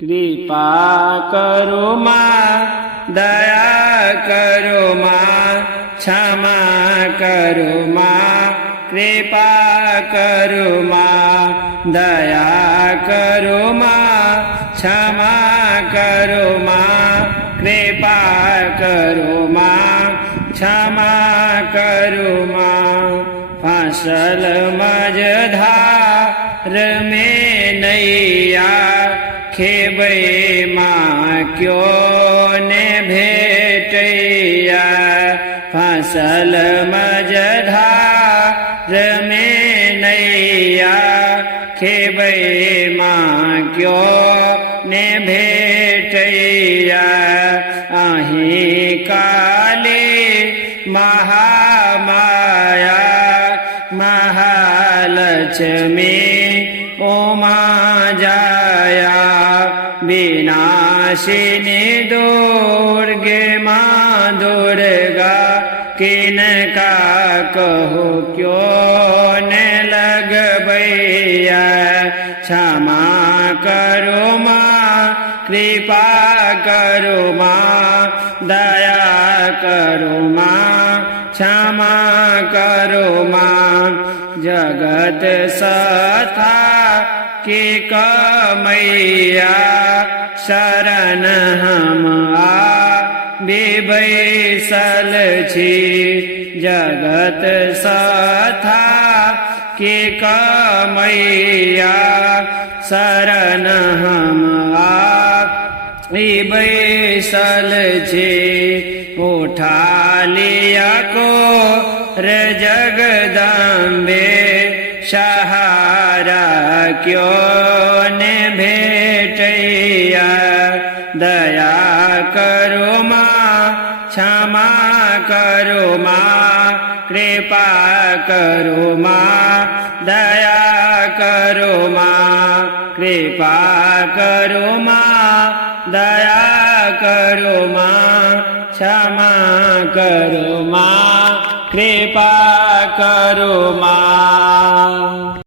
कृपा करो माँ, दया करो माँ, क्षमा करो माँ, कृपा करो माँ, दया करो माँ, क्षमा करो माँ, कृपा करो माँ, क्षमा करो माँ। फसल मझधार में नैया खेबै माँ क्यों ने भेटैया। फसल मझधार में नैया खेबै माँ क्यों ने भेटैया। अहीं काली महामाया महालक्ष्मी उमा जाया। विनाशिनी दुर्गे माँ दुर्गा किनका कहो क्यों ने लगबैया। क्षमा करो माँ, कृपा करो माँ, दया करो माँ, क्षमा करो माँ। जगत सथा की कमैया शरण हम बैसल छी। जगत सथा की कमैया शरण हम बैसल छी। उठा लिया को जगदम्बे सहारा क्यों ने भेटैया। दया करो माँ, क्षमा करो माँ, कृपा करो माँ, दया करो माँ, कृपा करो माँ, दया करो माँ, क्षमा करो माँ, कृपा करो माँ।